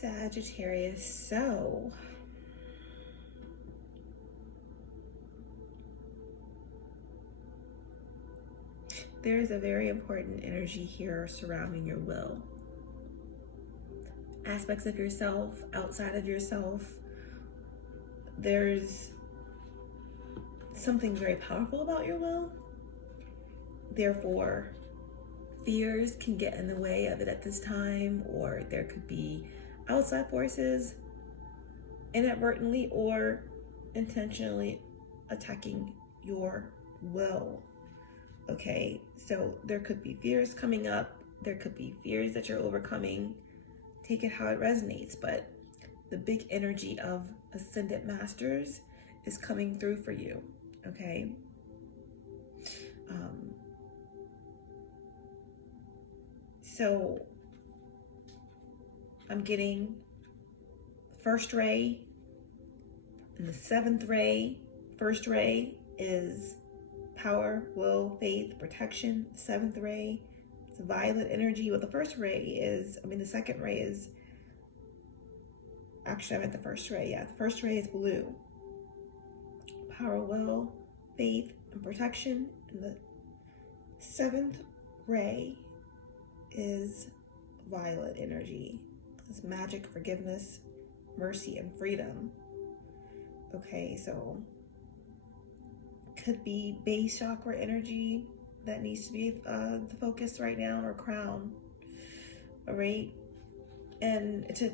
Sagittarius. So there's a very important energy here surrounding your will. Aspects of yourself, outside of yourself. There's something very powerful about your will. Therefore, fears can get in the way of it at this time, or there could be outside forces inadvertently or intentionally attacking your will. Okay, so there could be fears coming up. There could be fears that you're overcoming. Take it how it resonates, but the big energy of Ascendant Masters is coming through for you, okay? So I'm getting first ray and the seventh ray. First ray is power, will, faith, protection. The seventh ray is violet energy. Well, the first ray is, the second ray is, actually I meant the first ray, yeah. The first ray is blue. Power, will, faith, and protection. And the seventh ray is violet energy. It's magic, forgiveness, mercy, and freedom. Okay, so could be base chakra energy that needs to be the focus right now, or crown. All right, and to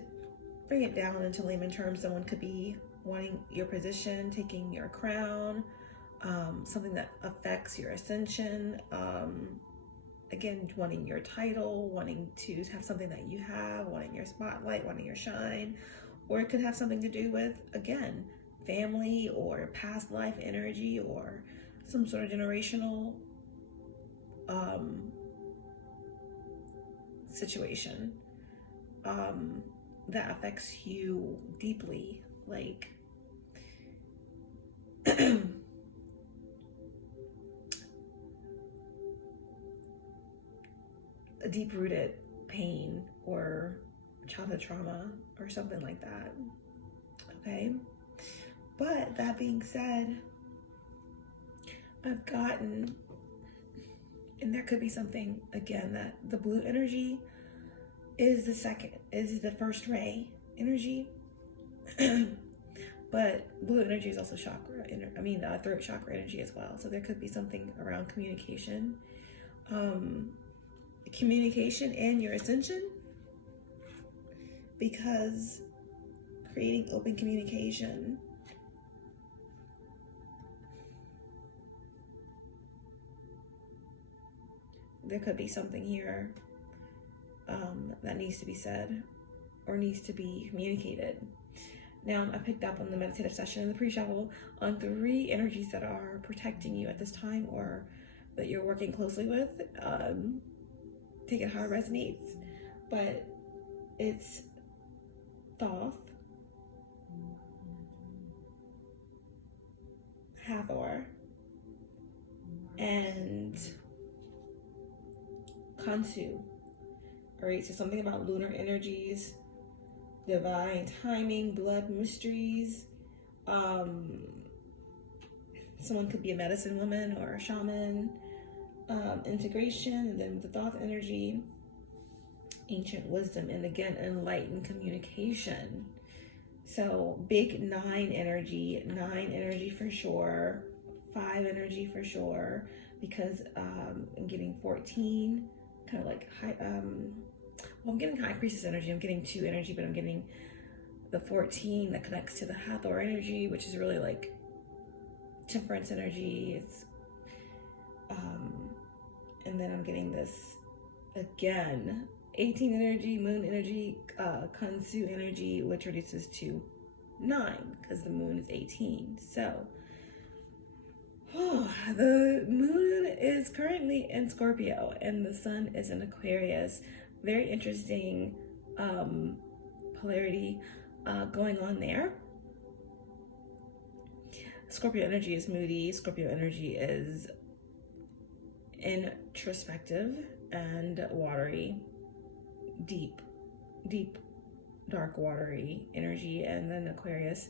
bring it down into layman terms, someone could be wanting your position, taking your crown, something that affects your ascension, again, wanting your title, wanting to have something that you have, wanting your spotlight, wanting your shine, or it could have something to do with, again, family or past life energy or some sort of generational situation that affects you deeply, like a deep-rooted pain or childhood trauma or something like that, okay? But that being said, I've gotten, and there could be something, again, that the blue energy is the first ray energy, but blue energy is also chakra, throat chakra energy as well. So there could be something around communication, and your ascension, because creating open communication there could be something here that needs to be said or needs to be communicated. Now, I picked up on the meditative session in the pre-shuffle on 3 energies that are protecting you at this time or that you're working closely with. Take it how it resonates, but it's Thoth, Hathor, and Kansu. All right, so something about lunar energies, divine timing, blood mysteries. Someone could be a medicine woman or a shaman. Integration, and then with the Thoth energy, ancient wisdom, and again, enlightened communication. So big 9 energy for sure, 5 energy for sure, because I'm getting 14, kind of like high, I'm getting high priestess energy. I'm getting 2 energy, but I'm getting the 14 that connects to the Hathor energy, which is really like temperance energy. It's and then I'm getting this again 18 energy, moon energy, Kansu energy, which reduces to 9 because the moon is 18. So the moon is currently in Scorpio and the sun is in Aquarius. Very interesting polarity going on there. Scorpio energy is moody. Scorpio energy is introspective and watery, deep dark watery energy, and then Aquarius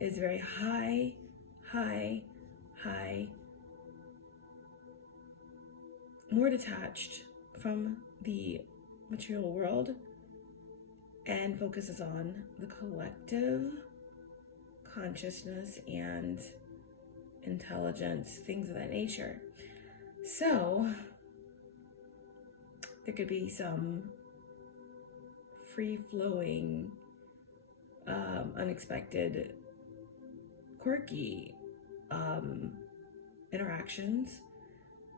is very high, more detached from the material world and focuses on the collective consciousness and intelligence, things of that nature. So there could be some free-flowing, unexpected, quirky interactions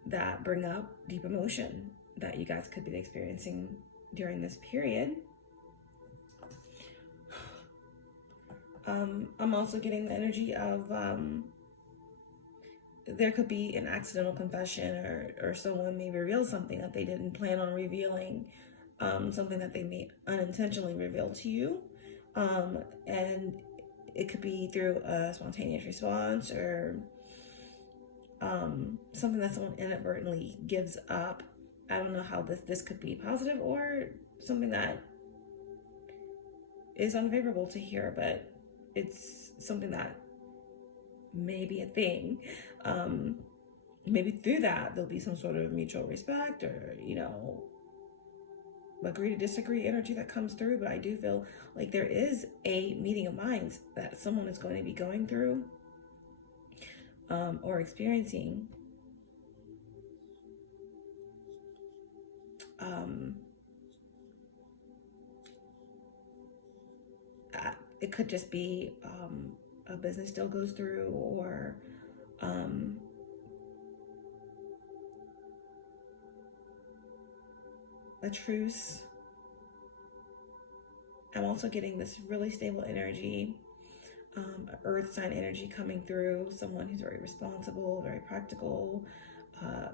that bring up deep emotion that you guys could be experiencing during this period. I'm also getting the energy of there could be an accidental confession, or someone may reveal something that they didn't plan on revealing, something that they may unintentionally reveal to you, and it could be through a spontaneous response, or something that someone inadvertently gives up. I don't know how this could be positive or something that is unfavorable to hear, but it's something that may be a thing. Maybe through that there'll be some sort of mutual respect, or agree to disagree energy that comes through. But I do feel like there is a meeting of minds that someone is going to be going through or experiencing. It could just be a business deal goes through, or a truce. I'm also getting this really stable energy, earth sign energy coming through, someone who's very responsible, very practical,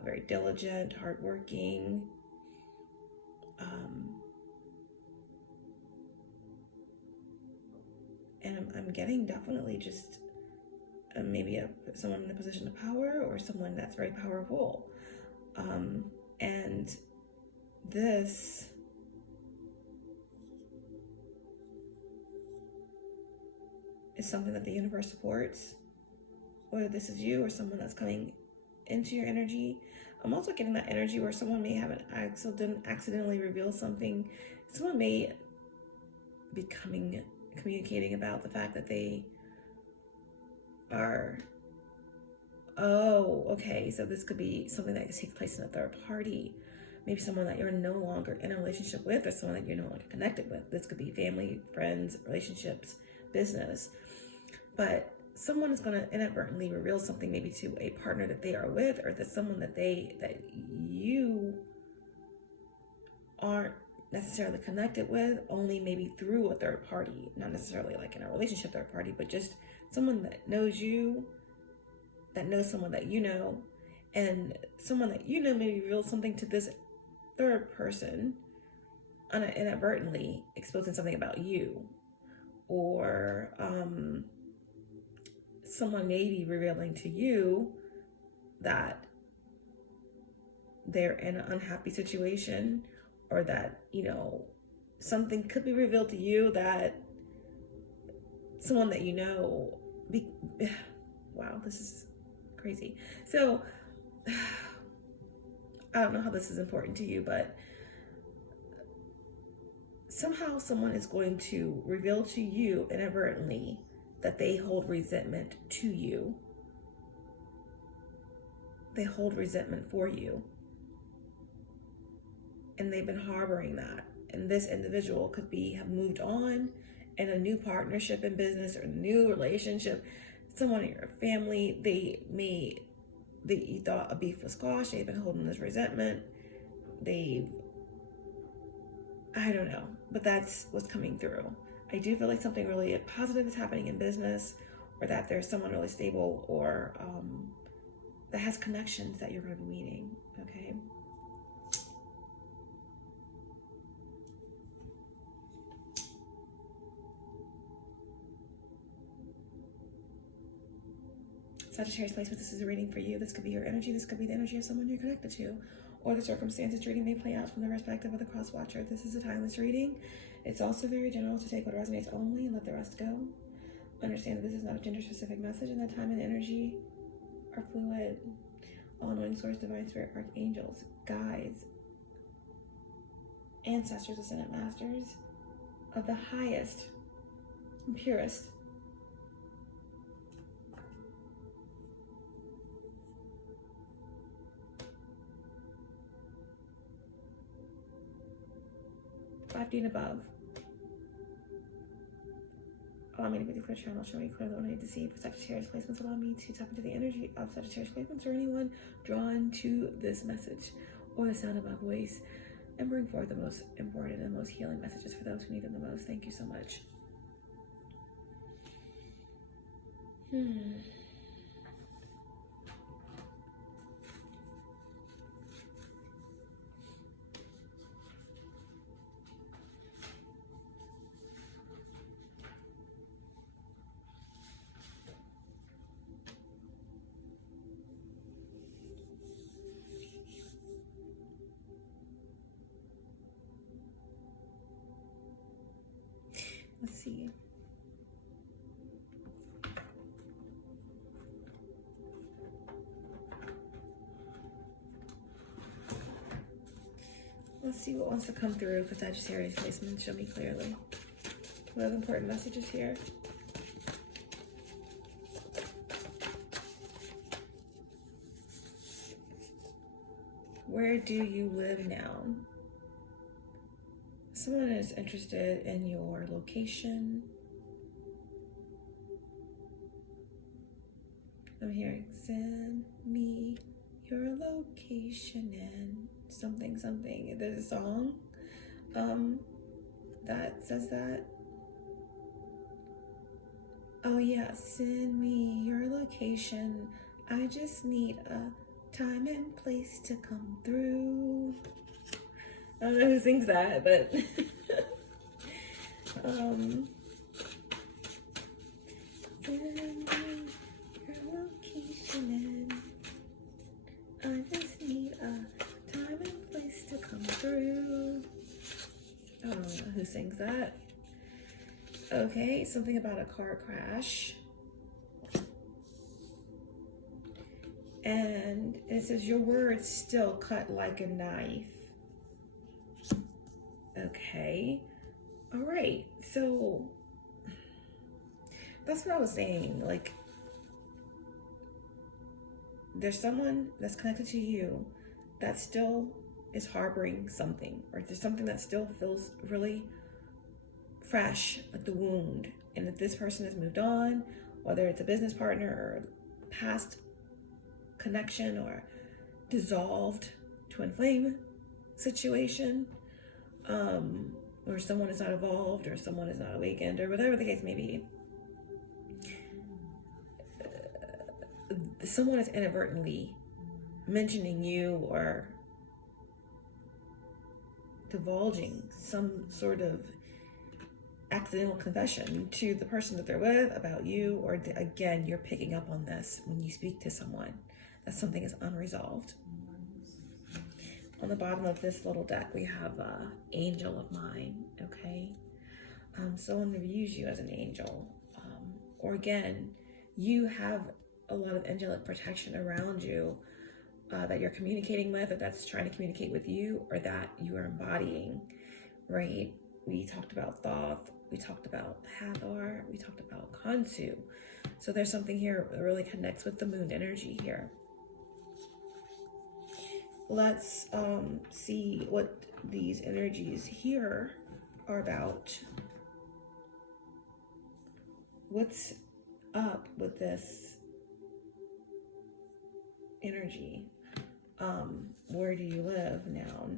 very diligent, hardworking. And I'm getting definitely just maybe someone in a position of power, or someone that's very powerful. And this is something that the universe supports, whether this is you or someone that's coming into your energy. I'm also getting that energy where someone may have accidentally reveal something. Someone may be communicating about the fact that they are, so this could be something that takes place in a third party. Maybe someone that you're no longer in a relationship with, or someone that you're no longer connected with. This could be family, friends, relationships, business. But someone is going to inadvertently reveal something, maybe to a partner that they are with, or that someone that you aren't necessarily connected with, only maybe through a third party, not necessarily like in a relationship third party, but just someone that knows you, that knows someone that you know, and someone that you know maybe revealed something to this third person, inadvertently exposing something about you. Or someone may be revealing to you that they're in an unhappy situation, or that, something could be revealed to you that someone that wow, this is crazy. So I don't know how this is important to you, but somehow someone is going to reveal to you inadvertently that they hold resentment to you. They hold resentment for you. And they've been harboring that. And this individual could have moved on in a new partnership in business, or a new relationship. Someone in your family, you thought a beef was squashed. They've been holding this resentment. I don't know, but that's what's coming through. I do feel like something really positive is happening in business, or that there's someone really stable, or that has connections that you're going to be meeting, okay? Sagittarius placement, this is a reading for you. This could be your energy. This could be the energy of someone you're connected to. or the circumstances reading may play out from the perspective of the cross watcher. This is a timeless reading. It's also very general, to take what resonates only and let the rest go. Understand that this is not a gender-specific message, and that time and energy are fluid. All-knowing source, divine spirit, archangels, guides, ancestors, ascended masters of the highest and purest. And above. Allow me to be the clear channel. Show me clearly what I need to see for Sagittarius placements. Allow me to tap into the energy of Sagittarius placements or anyone drawn to this message or the sound of my voice, and bring forth the most important and most healing messages for those who need them the most. Thank you so much. Let's see. Let's see what wants to come through for Sagittarius placement. Show me clearly. What are the important messages here? Where do you live now? Someone is interested in your location. I'm hearing, send me your location and something, something. There's a song that says that. Oh yeah, send me your location. I just need a time and place to come through. I don't know who sings that, but send me your location and I just need a time and place to come through. I don't know who sings that. Okay, something about a car crash. And it says, your words still cut like a knife. Okay. All right. So that's what I was saying. Like, there's someone that's connected to you that still is harboring something, or there's something that still feels really fresh, like the wound. And if this person has moved on, whether it's a business partner or past connection or dissolved to inflame situation, or someone is not evolved or someone is not awakened or whatever the case may be, someone is inadvertently mentioning you or divulging some sort of accidental confession to the person that they're with about you, or again, you're picking up on this when you speak to someone that something is unresolved. On the bottom of this little deck, we have angel of mine, okay? Someone views you as an angel. Or again, you have a lot of angelic protection around you that you're communicating with, or that's trying to communicate with you, or that you are embodying, right? We talked about Thoth, we talked about Hathor, we talked about Khonsu. So there's something here that really connects with the moon energy here. Let's see what these energies here are about. What's up with this energy? Where do you live now?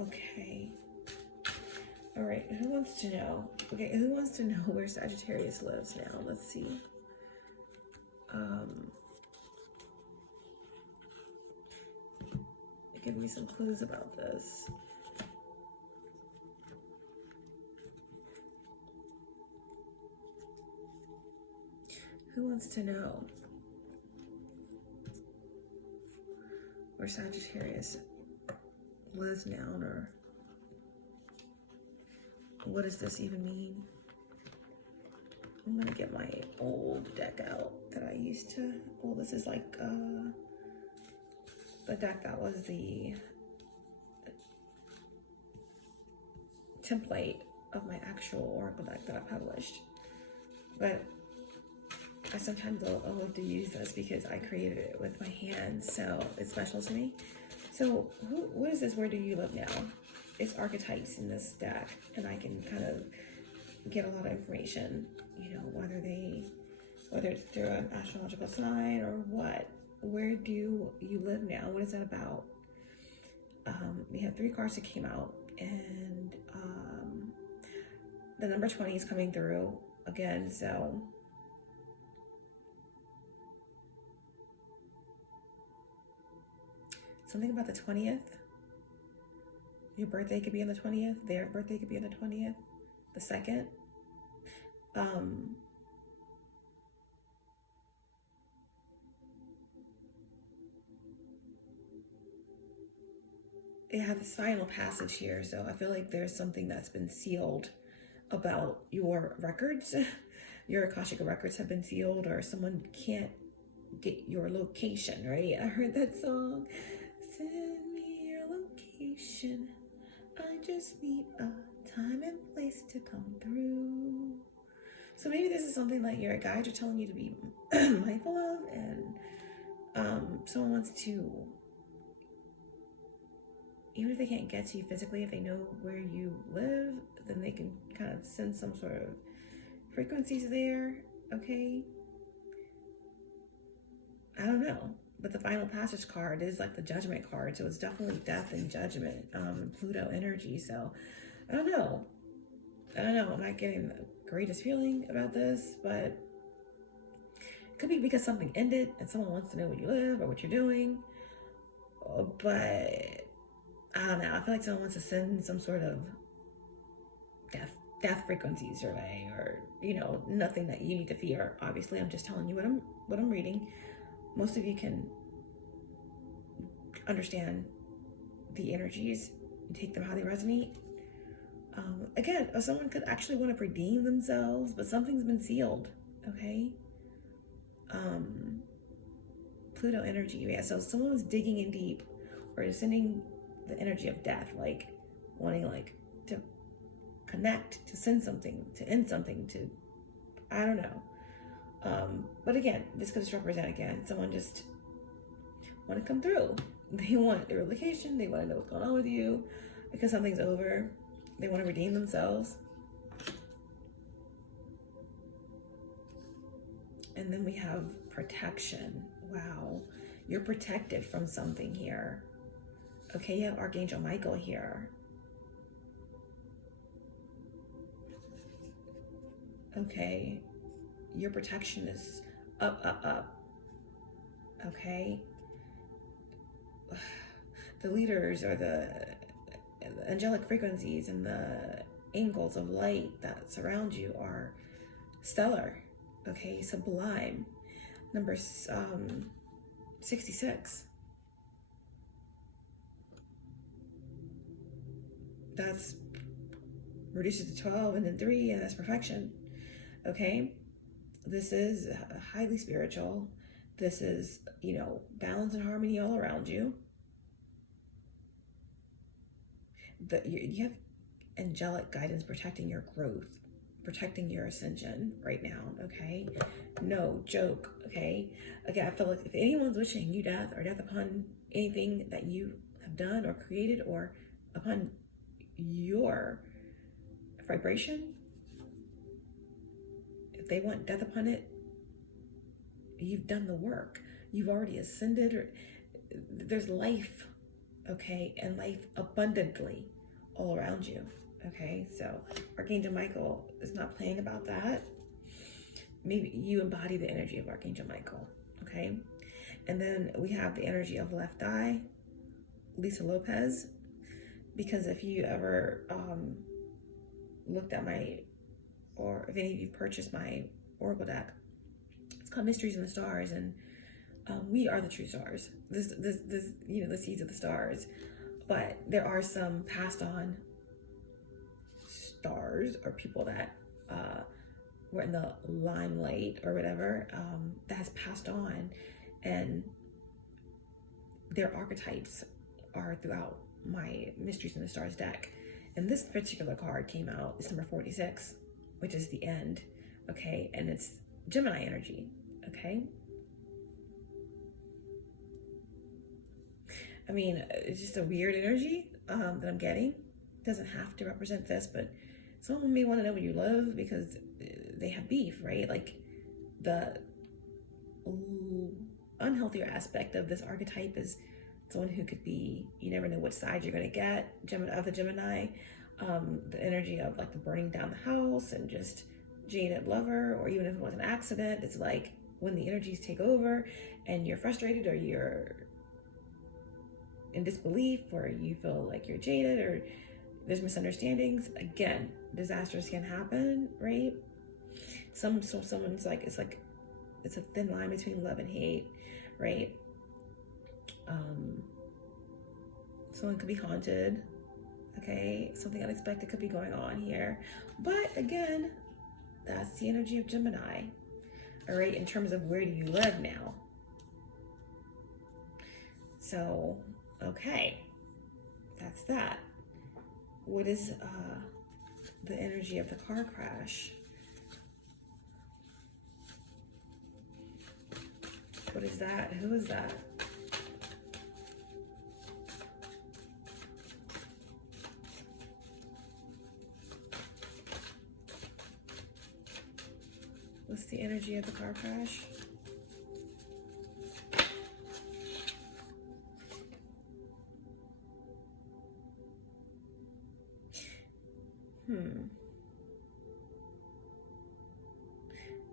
Okay. All right, who wants to know? Okay, who wants to know where Sagittarius lives now? Let's see. Give me some clues about this. Who wants to know where Sagittarius lives now, or what does this even mean? I'm gonna get my old deck out that I used to. Well, this is like the deck that was the template of my actual oracle deck that I published. But I sometimes I'll love to use this because I created it with my hands, so it's special to me. So what is this? Where do you live now? It's archetypes in this deck, and I can kind of get a lot of information, you know, whether it's through an astrological sign or what. Where do you live now? What is that about? We have 3 cards that came out, and the number 20 is coming through again, so something about the 20th. Your birthday could be on the 20th. Their birthday could be on the 20th. The 2nd. They have this final passage here, so I feel like there's something that's been sealed about your records. Your Akashic records have been sealed, or someone can't get your location, right? I heard that song. Send me your location. I just need a time and place to come through. So maybe this is something that your guides are telling you to be mindful of, and someone wants to, even if they can't get to you physically, if they know where you live, then they can kind of send some sort of frequencies there, okay? I don't know. But the final passage card is like the judgment card, so it's definitely death and judgment, Pluto energy. So I don't know. I'm not getting the greatest feeling about this, but it could be because something ended and someone wants to know where you live or what you're doing. But I don't know. I feel like someone wants to send some sort of death frequency survey, or, you know, nothing that you need to fear. Obviously, I'm just telling you what I'm reading. Most of you can understand the energies and take them how they resonate. Again, someone could actually want to redeem themselves, but something's been sealed, okay? Pluto energy, yeah, so someone was digging in deep, or sending the energy of death, like wanting like to connect, to send something, to end something, to, I don't know. But again, this could just represent, again, someone just want to come through. They want their location, they want to know what's going on with you, because something's over. They want to redeem themselves. And then we have protection. Wow, you're protected from something here. Okay, you have Archangel Michael here. Okay, your protection is up. Okay, the leaders, or the angelic frequencies and the angles of light that surround you are stellar. Okay, sublime. Number 66. That's reduces to 12, and then 3, and that's perfection. Okay, this is highly spiritual. This is, you know, balance and harmony all around you. You have angelic guidance protecting your growth, protecting your ascension right now, okay? No joke, okay? Again, I feel like if anyone's wishing you death, or death upon anything that you have done or created, or upon your vibration, if they want death upon it, you've done the work. You've already ascended, or there's life, okay? And life abundantly all around you, okay? So Archangel Michael is not playing about that. Maybe you embody the energy of Archangel Michael, okay? And then we have the energy of Left Eye, Lisa Lopez, because if you ever looked at my, or if any of you purchased my oracle deck, it's called Mysteries in the Stars, and we are the true stars. This, you know, the seeds of the stars. But there are some passed on stars or people that were in the limelight or whatever, that has passed on, and their archetypes are throughout my Mysteries in the Stars deck. And this particular card came out, it's number 46, which is the end, okay? And it's Gemini energy, okay? I mean, it's just a weird energy that I'm getting. Doesn't have to represent this, but someone may want to know where you live because they have beef, right? Like the unhealthier aspect of this archetype is someone who could be, you never know which side you're going to get, of the Gemini. The energy of like the burning down the house and just jaded lover, or even if it was an accident, it's like when the energies take over and you're frustrated or you're in disbelief or you feel like you're jaded or there's misunderstandings. Again, disasters can happen, right? Someone's like, it's a thin line between love and hate, right? Someone could be haunted, okay? Something unexpected could be going on here. But again, that's the energy of Gemini, all right? In terms of where do you live now? So, okay, that's that. What is the energy of the car crash? What is that? Who is that? What's the energy of the car crash?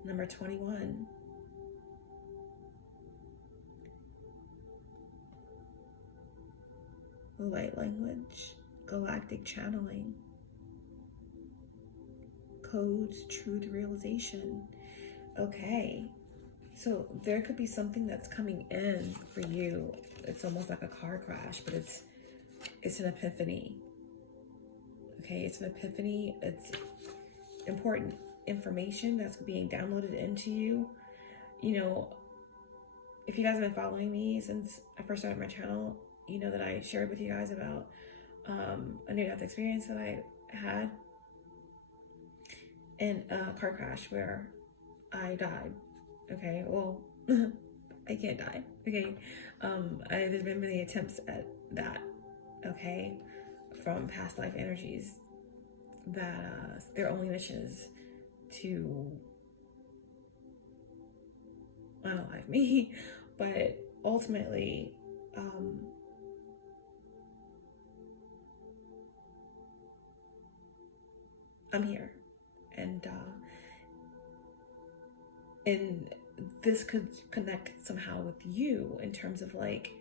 Number 21. Light language, galactic channeling, codes, truth realization. Okay, so there could be something that's coming in for you. It's almost like a car crash, but it's an epiphany. Okay, it's an epiphany. It's important information that's being downloaded into you. You know, if you guys have been following me since I first started my channel, you know that I shared with you guys about a near-death experience that I had in a car crash where I died. Okay, well, I can't die. Okay, there's been many attempts at that. Okay, from past life energies that their only mission is to unalive me, but ultimately, I'm here, and this could connect somehow with you in terms of like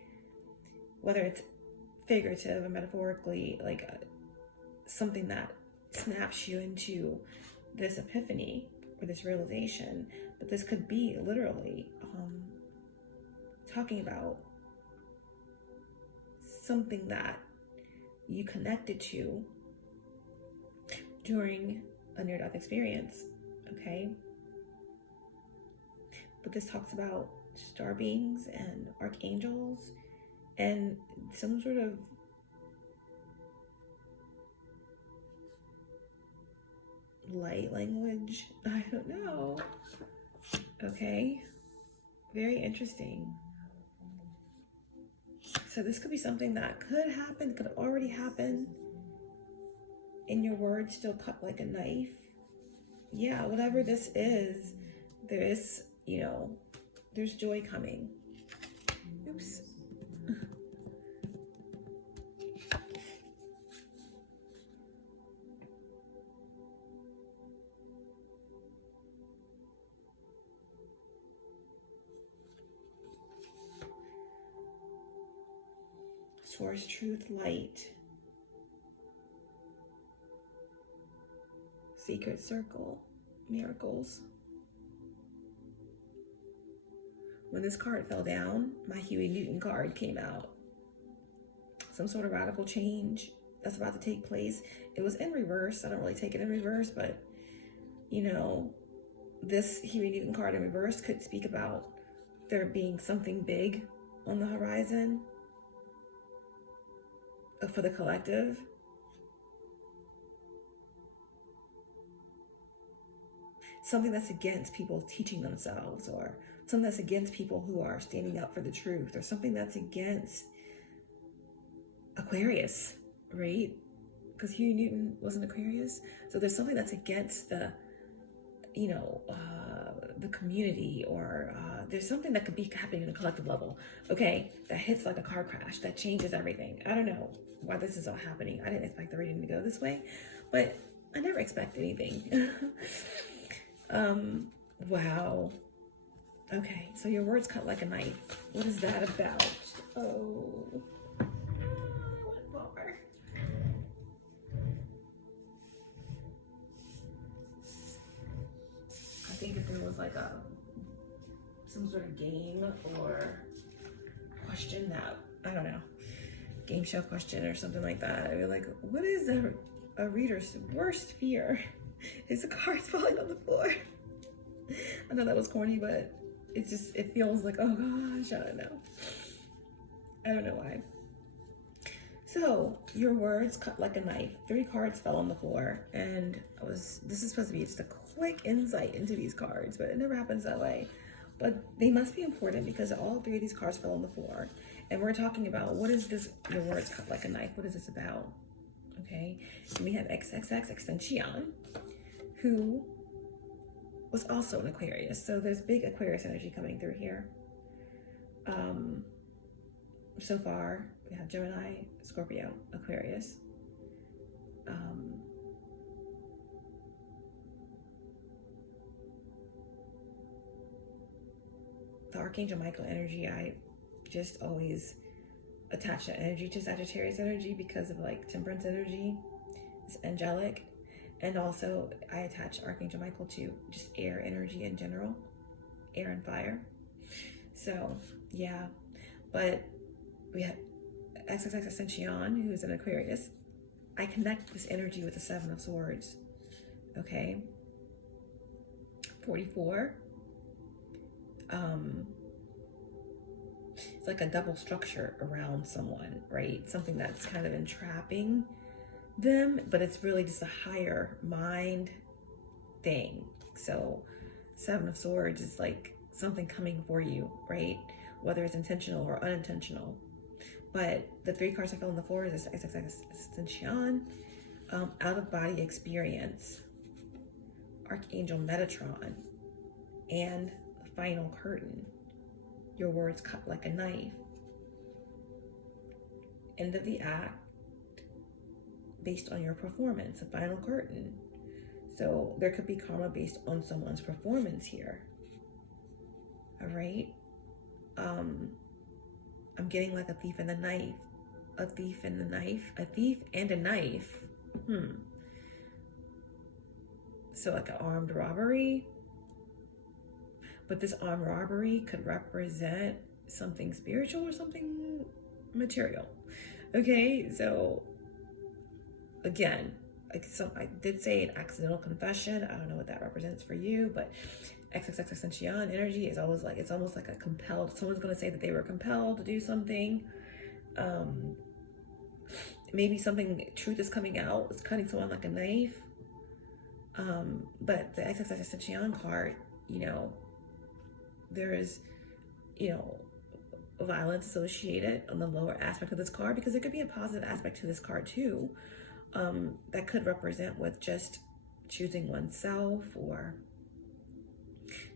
whether it's figurative or metaphorically, like something that snaps you into this epiphany or this realization. But this could be literally talking about something that you connected to during a near-death experience, okay? But this talks about star beings and archangels and some sort of light language. I don't know. Okay. Very interesting. So this could be something that could happen, could already happen, and your words still cut like a knife. Yeah, whatever this is, there is, you know, there's joy coming. Oops. Source, truth, light. Secret circle, miracles. when this card fell down, my Huey Newton card came out. Some sort of radical change that's about to take place. It was in reverse. I don't really take it in reverse, but you know, this Huey Newton card in reverse could speak about there being something big on the horizon for the collective. Something that's against people teaching themselves, or something that's against people who are standing up for the truth, or something that's against Aquarius, right? Because Huey Newton was an Aquarius. So there's something that's against the, you know, the community, or there's something that could be happening on a collective level, okay, that hits like a car crash, that changes everything. I don't know why this is all happening. I didn't expect the reading to go this way, but I never expect anything. Wow. Okay, so your words cut like a knife. What is that about? Oh, what bar? I think if there was like some sort of game or question that, I don't know, game show question or something like that, I'd be like, what is a reader's worst fear? Is the cards falling on the floor? I know that was corny, but it's just, it feels like, oh gosh, I don't know. I don't know why. So your words cut like a knife. 3 cards fell on the floor, and this is supposed to be just a quick insight into these cards, but it never happens that way. But they must be important because all 3 of these cards fell on the floor. And we're talking about, what is this, your words cut like a knife? What is this about? Okay, and we have XXX Extension, who was also an Aquarius. So there's big Aquarius energy coming through here. So far, we have Gemini, Scorpio, Aquarius. The Archangel Michael energy, I just always attach that energy to Sagittarius energy because of like temperance energy. It's angelic. And also I attach Archangel Michael to just air energy in general, air and fire. So yeah, but we have XXX Ascension, who is an Aquarius. I connect this energy with the 7 of Swords, okay? 44. It's like a double structure around someone, right? Something that's kind of entrapping them, but it's really just a higher mind thing. So 7 of Swords is like something coming for you, right? Whether it's intentional or unintentional. But the 3 cards that fell on the floor is Ascension, out of body experience, Archangel Metatron, and the final curtain. Your words cut like a knife. End of the act based on your performance, the final curtain. So there could be karma based on someone's performance here. All right. I'm getting like a thief and a knife, a thief and a knife, a thief and a knife. So like an armed robbery. But this armed robbery could represent something spiritual or something material. Okay, so again, I did say an accidental confession. I don't know what that represents for you, but XXX Ascension energy is always like, it's almost like a compelled, someone's going to say that they were compelled to do something. Maybe something, truth is coming out, it's cutting someone like a knife. But the XXX Ascension card, you know, there is, you know, violence associated on the lower aspect of this card, because there could be a positive aspect to this card too, that could represent with just choosing oneself or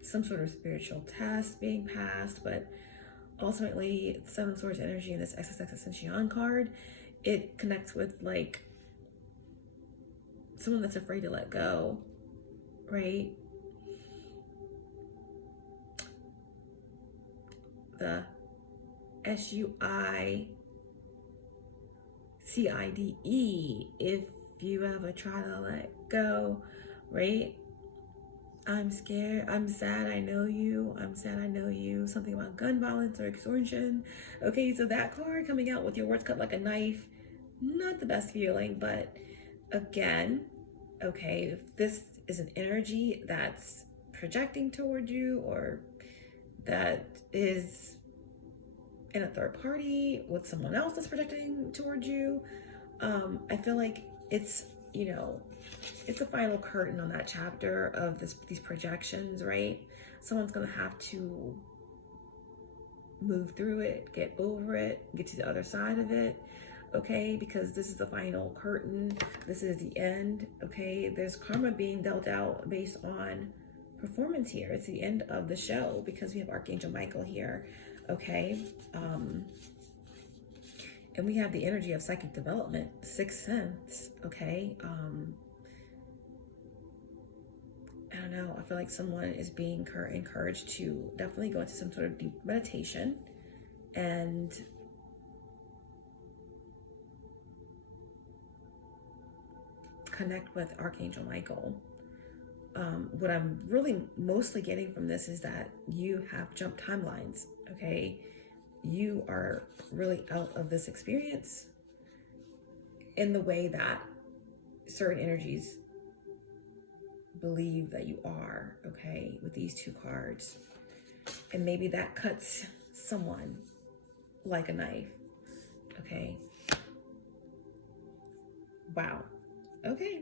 some sort of spiritual test being passed. But ultimately, 7 of Swords energy in this XXX Ascension card, it connects with like someone that's afraid to let go, right? The SUICIDE, if you ever try to let go, right? I'm scared. I'm sad. I know you. I'm sad. I know you. Something about gun violence or extortion. Okay, so that card coming out with your words cut like a knife, not the best feeling, but again, okay, if this is an energy that's projecting toward you or that is in a third party with someone else that's projecting toward you, I feel like it's, you know, it's a final curtain on that chapter of these projections, right? Someone's gonna have to move through it, get over it, get to the other side of it, okay? Because this is the final curtain. This is the end, okay? There's karma being dealt out based on performance here. It's the end of the show because we have Archangel Michael here, okay? And we have the energy of psychic development, sixth sense, okay? I don't know, I feel like someone is being encouraged to definitely go into some sort of deep meditation and connect with Archangel Michael. What I'm really mostly getting from this is that you have jumped timelines, okay? You are really out of this experience in the way that certain energies believe that you are, okay, with these two cards. And maybe that cuts someone like a knife, okay? Wow, okay.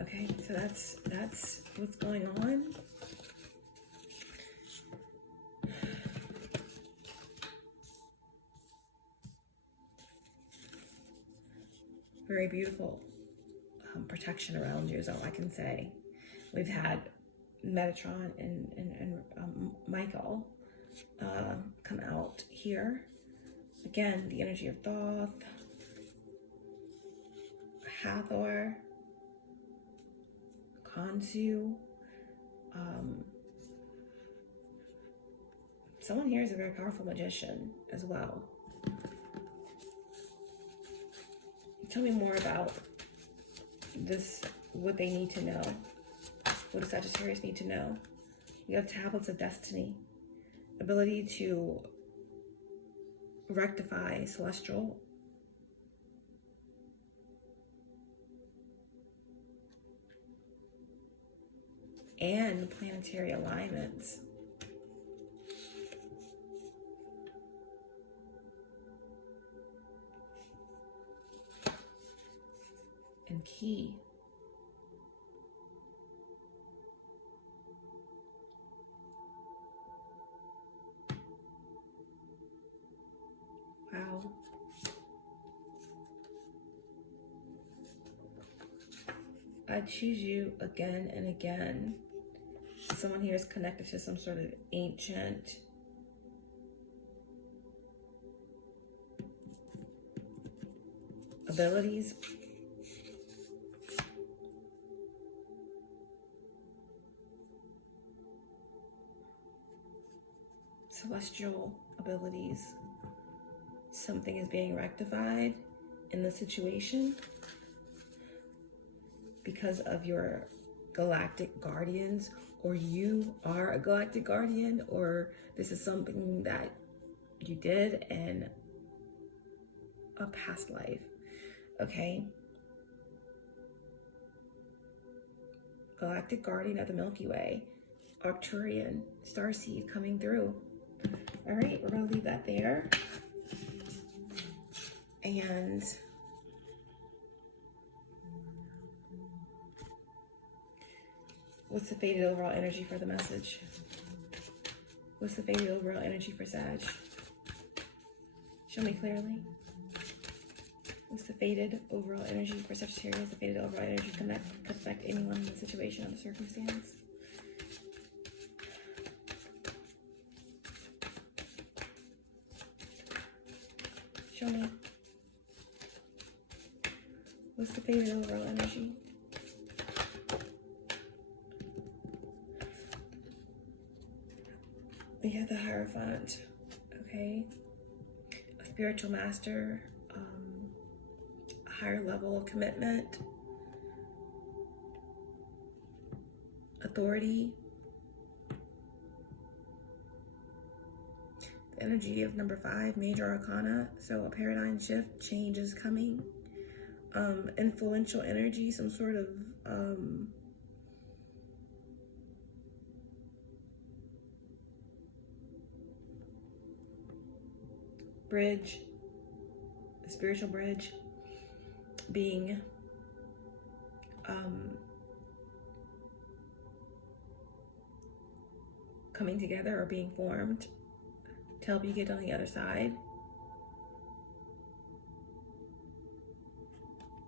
Okay, so that's what's going on. Very beautiful protection around you is all I can say. We've had Metatron and Michael come out here. Again, the energy of Thoth, Hathor, Khonsu. Someone here is a very powerful magician as well. Tell me more about this, what they need to know. What does Sagittarius need to know? We have tablets of destiny. Ability to rectify celestial and planetary alignments. And key. Wow. I choose you again and again. Someone here is connected to some sort of ancient abilities. Celestial abilities. Something is being rectified in the situation because of your galactic guardians, or you are a galactic guardian, or this is something that you did in a past life, okay? Galactic guardian of the Milky Way, Arcturian, starseed coming through. All right, we're gonna leave that there. And what's the faded overall energy for the message? What's the faded overall energy for Sag? Show me clearly. What's the faded overall energy for Sagittarius? The faded overall energy can affect anyone in the situation or the circumstance. Show me. What's the faded overall energy? We have the Hierophant, okay? spiritual master, a higher level of commitment, authority. The energy of number 5, major arcana. So a paradigm shift, change is coming. Influential energy, some sort of bridge, a spiritual bridge being coming together or being formed to help you get on the other side.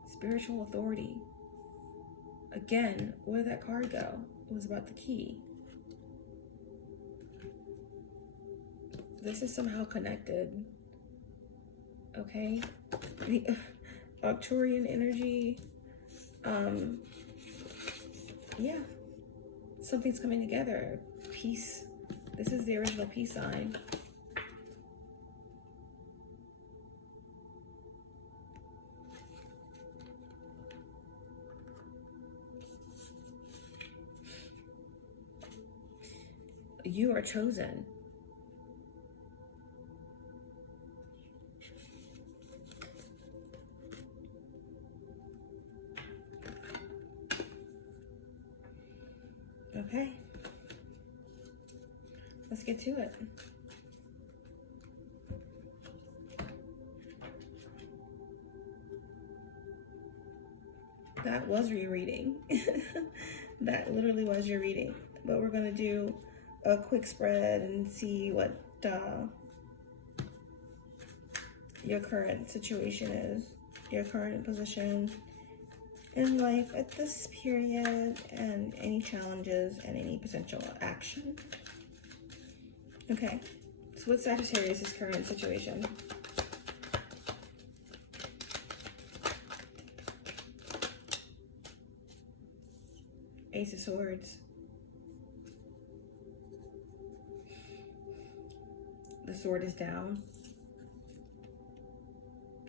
Spiritual authority. Again, where did that card go? It was about the key. This is somehow connected. Okay? The Arcturian energy. Yeah. Something's coming together. Peace. This is the original peace sign. You are chosen. Okay. Let's get to it. That was your reading. That literally was your reading. But we're going to do a quick spread and see what your current situation is, your current position in life at this period, and any challenges and any potential action. Okay, so what's Sagittarius' current situation? Ace of Swords. The sword is down.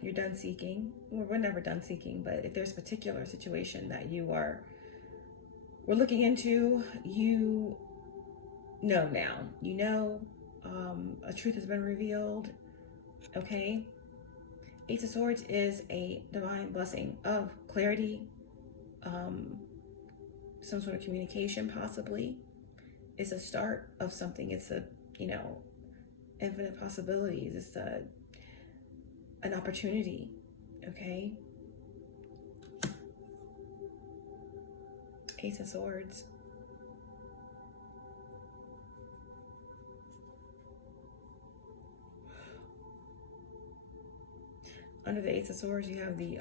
You're done seeking. Well, we're never done seeking, but if there's a particular situation that we're looking into, you know now. You know a truth has been revealed. Okay? Ace of Swords is a divine blessing of clarity, some sort of communication possibly. It's a start of something. It's a, infinite possibilities. It's an opportunity, okay? Ace of Swords. Under the Ace of Swords, you have the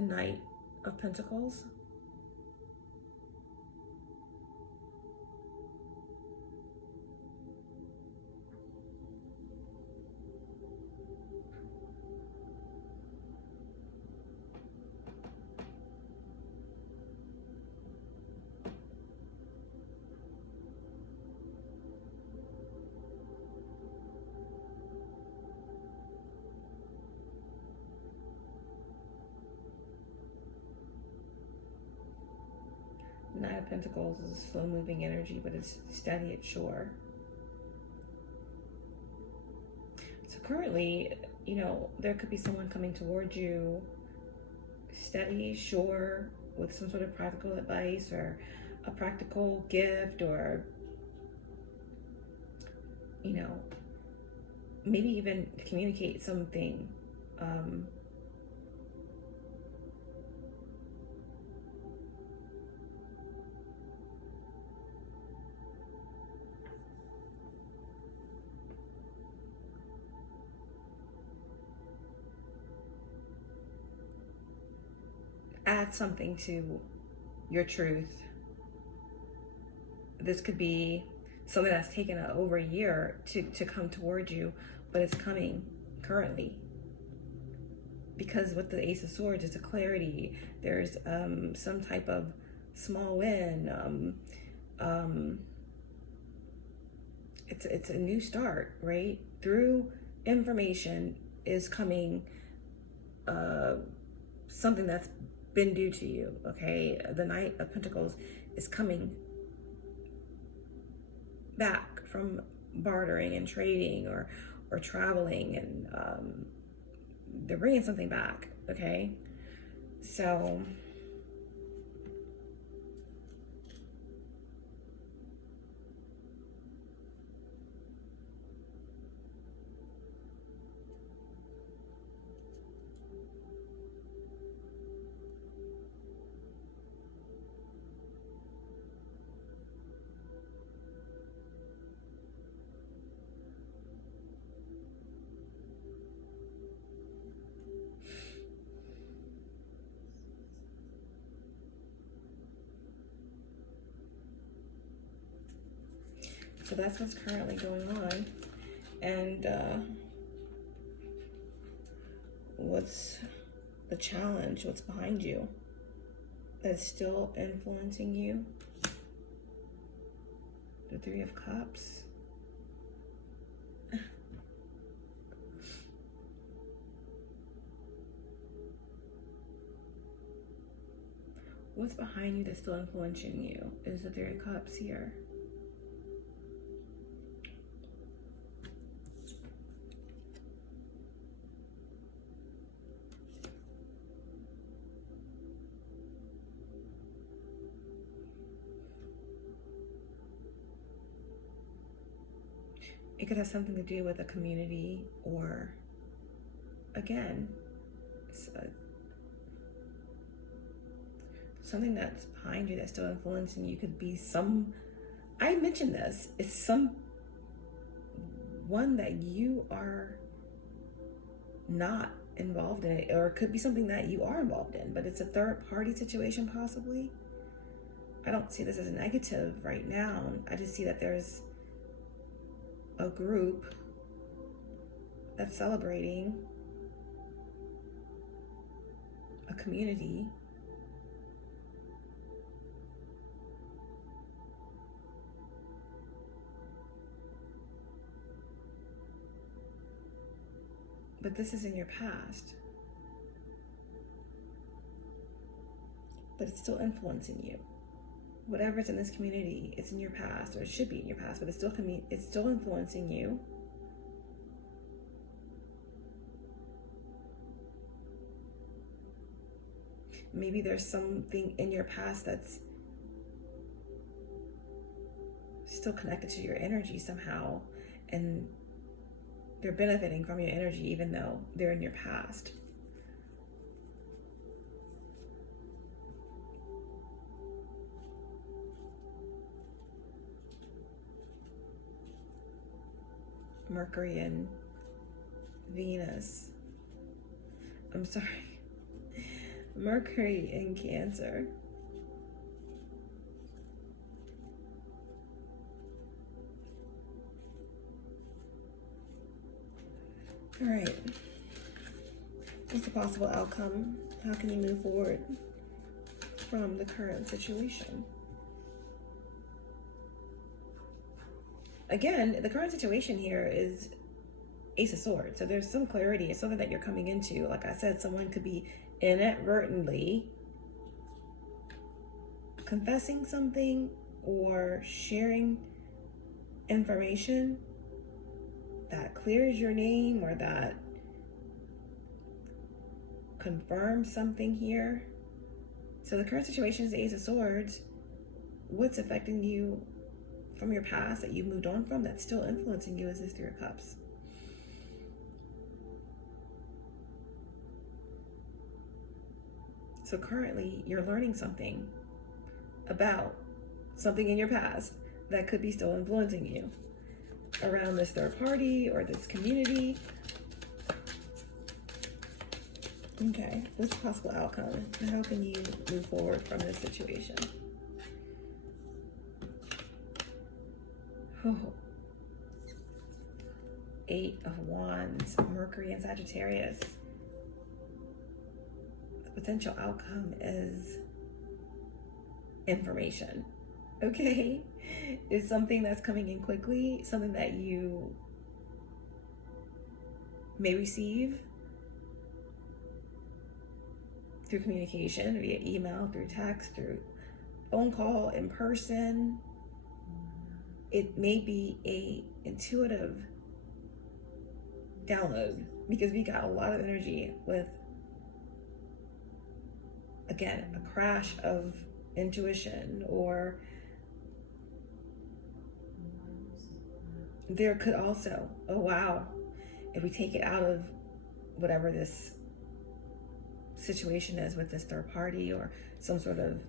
Knight of Pentacles. Knight of Pentacles is a slow-moving energy, but it's steady, it's sure. So currently, there could be someone coming towards you, steady, sure, with some sort of practical advice or a practical gift, or, maybe even communicate something. Add something to your truth. This could be something that's taken over a year to come towards you, but it's coming currently. Because with the Ace of Swords, it's a clarity. There's some type of small win. It's a new start, right? Through information, is coming, something that's been due to you, okay? The Knight of Pentacles is coming back from bartering and trading or traveling, and they're bringing something back, okay? So that's what's currently going on. And what's the challenge? What's behind you that's still influencing you? The Three of Cups. What's behind you that's still influencing you is the Three of Cups here. It could have something to do with a community, or again, something that's behind you that's still influencing you. Could be I mentioned this, it's someone that you are not involved in, or it could be something that you are involved in, but it's a third party situation possibly. I don't see this as a negative right now. I just see that there's a group that's celebrating, a community, but this is in your past, but it's still influencing you. Whatever's in this community, it's in your past, or it should be in your past, but it's still influencing you. Maybe there's something in your past that's still connected to your energy somehow, and they're benefiting from your energy even though they're in your past. Mercury and Venus. I'm sorry. Mercury in Cancer. All right. What's the possible outcome? How can you move forward from the current situation? Again, the current situation here is Ace of Swords. So there's some clarity. It's something that you're coming into. Like I said, someone could be inadvertently confessing something or sharing information that clears your name or that confirms something here. So the current situation is the Ace of Swords. What's affecting you from your past that you moved on from that's still influencing you is this Three of Cups. So currently you're learning something about something in your past that could be still influencing you around this third party or this community. Okay, what's the possible outcome? How can you move forward from this situation? Oh. Eight of Wands, Mercury and Sagittarius. The potential outcome is information, okay? It's something that's coming in quickly, something that you may receive through communication, via email, through text, through phone call, in person. It may be a intuitive download, because we got a lot of energy with, again, a crash of intuition, or there could also, oh wow, if we take it out of whatever this situation is with this third party, or some sort of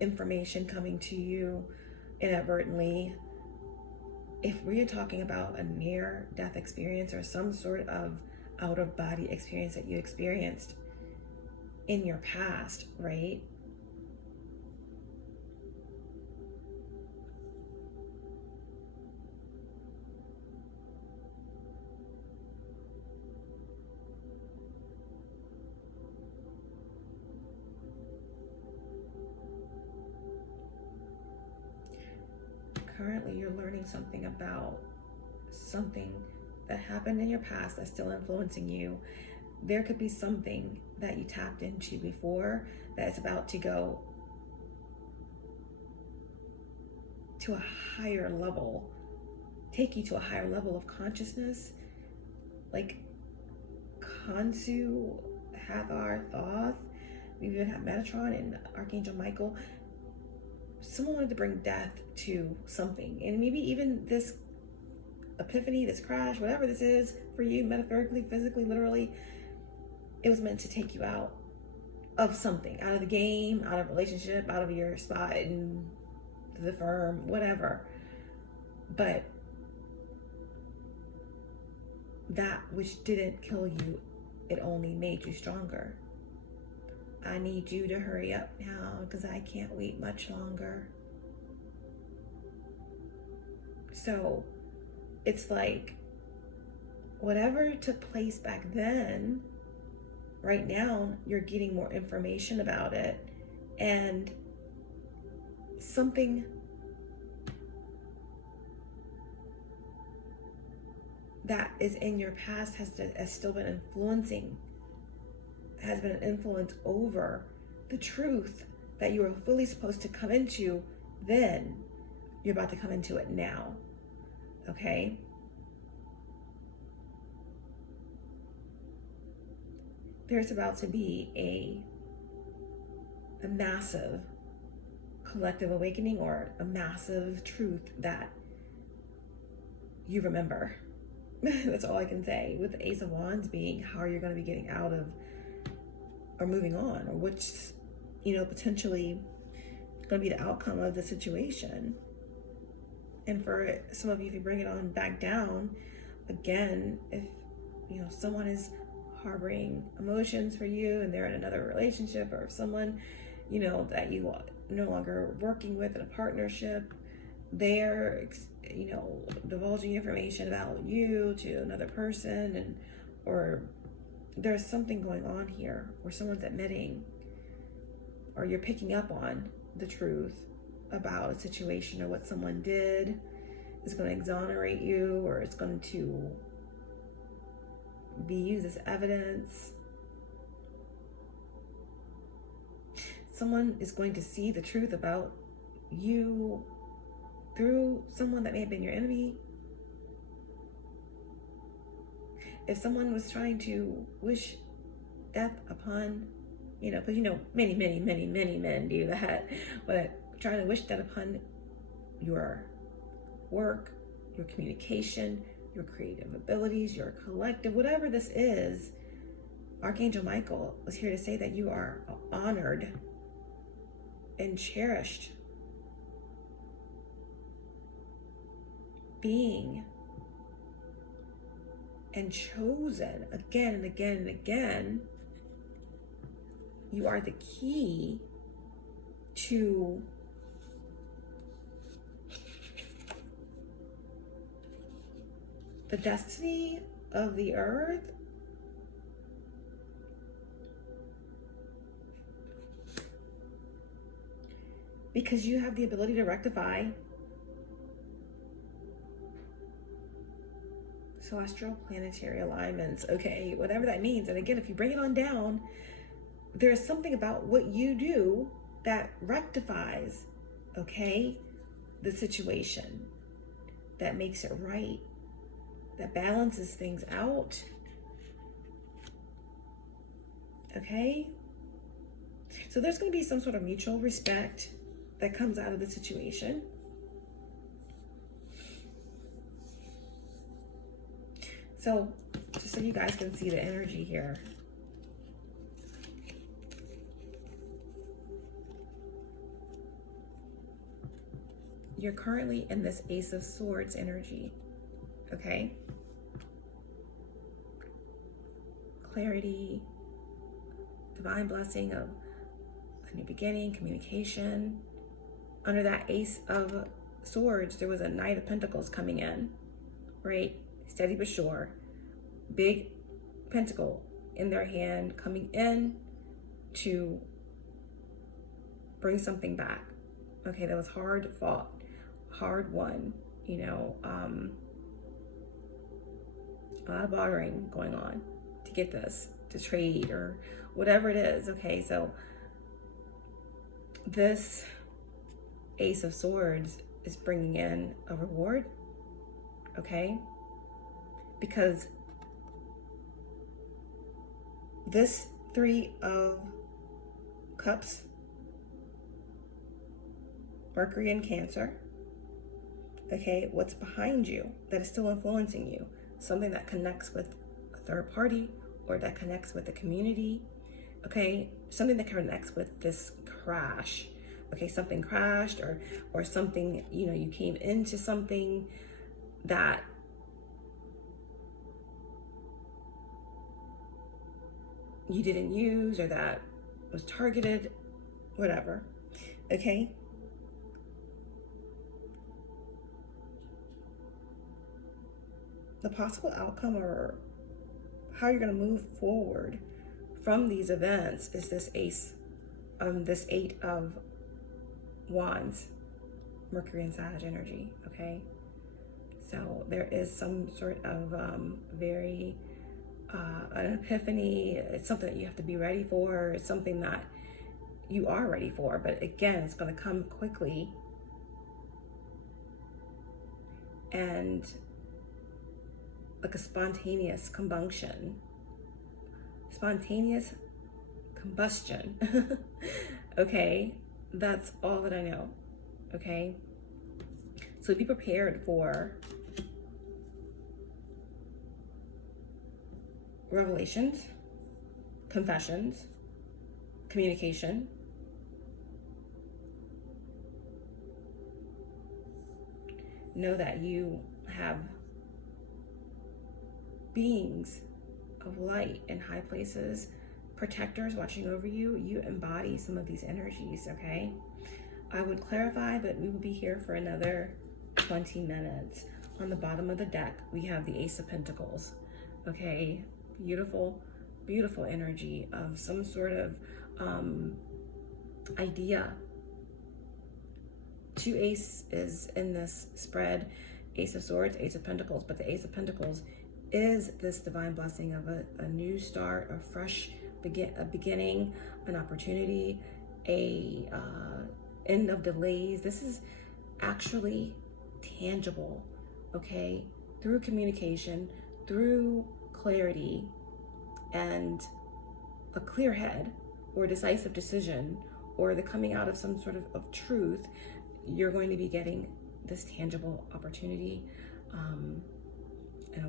information coming to you inadvertently, if we're talking about a near-death experience or some sort of out-of-body experience that you experienced in your past, right? Currently, you're learning something about something that happened in your past that's still influencing you. There could be something that you tapped into before that's about to go to a higher level, take you to a higher level of consciousness, like Kansu, Hathor, Thoth. We even have Metatron and Archangel Michael. Someone wanted to bring death to something, and maybe even this epiphany, this crash, whatever this is for you, metaphorically, physically, literally, it was meant to take you out of something, out of the game, out of relationship, out of your spot in the firm, whatever. But that which didn't kill you, it only made you stronger. I need you to hurry up now, because I can't wait much longer. So it's like, whatever took place back then, right now, you're getting more information about it, and something that is in your past has still been influencing, has been an influence over the truth that you were fully supposed to come into then. You're about to come into it now, okay? There's about to be a massive collective awakening, or a massive truth that you remember. That's all I can say. With the Ace of Wands being how you're going to be getting out of, or moving on, or which, potentially going to be the outcome of the situation. And for some of you, if you bring it on back down, again, if, someone is harboring emotions for you and they're in another relationship, or if someone, that you are no longer working with in a partnership, they're, divulging information about you to another person, and, or there's something going on here where someone's admitting, or you're picking up on the truth about a situation, or what someone did is going to exonerate you, or it's going to be used as evidence. Someone is going to see the truth about you through someone that may have been your enemy. If someone was trying to wish death upon, because many men do that, but trying to wish death upon your work, your communication, your creative abilities, your collective, whatever this is, Archangel Michael was here to say that you are honored and cherished being, and chosen again and again and again. You are the key to the destiny of the earth, because you have the ability to rectify Celestial planetary alignments. Okay, whatever that means. And again, if you bring it on down, there's something about what you do that rectifies, okay, the situation, that makes it right, that balances things out. Okay? So there's going to be some sort of mutual respect that comes out of the situation. So, just so you guys can see the energy here. You're currently in this Ace of Swords energy, okay? Clarity, divine blessing of a new beginning, communication. Under that Ace of Swords, there was a Knight of Pentacles coming in, right? Steady but sure. Big pentacle in their hand coming in to bring something back. Okay, that was hard fought, hard won, you know, a lot of bartering going on to get this, to trade or whatever it is. Okay, so this Ace of Swords is bringing in a reward, okay? Because this Three of Cups, Mercury and Cancer, okay, what's behind you that is still influencing you? Something that connects with a third party or that connects with the community, okay? Something that connects with this crash, okay? Something crashed or something, you know, you came into something that you didn't use or that was targeted, whatever, okay? The possible outcome or how you're going to move forward from these events is this this Eight of Wands, Mercury and Sag energy, okay? So there is some sort of very an epiphany. It's something that you have to be ready for. It's something that you are ready for, but again, it's going to come quickly and like a spontaneous combustion. Okay, that's all that I know. Okay, so be prepared for revelations, confessions, communication. Know that you have beings of light in high places, protectors watching over you. You embody some of these energies, okay? I would clarify, but we will be here for another 20 minutes. On the bottom of the deck, we have the Ace of Pentacles, okay? Beautiful, beautiful energy of some sort of idea. Two aces in this spread, Ace of Swords, Ace of Pentacles, but the Ace of Pentacles is this divine blessing of a new start, a fresh beginning, an opportunity, a end of delays. This is actually tangible, okay? Through communication, through clarity, and a clear head or decisive decision, or the coming out of some sort of truth, you're going to be getting this tangible opportunity, an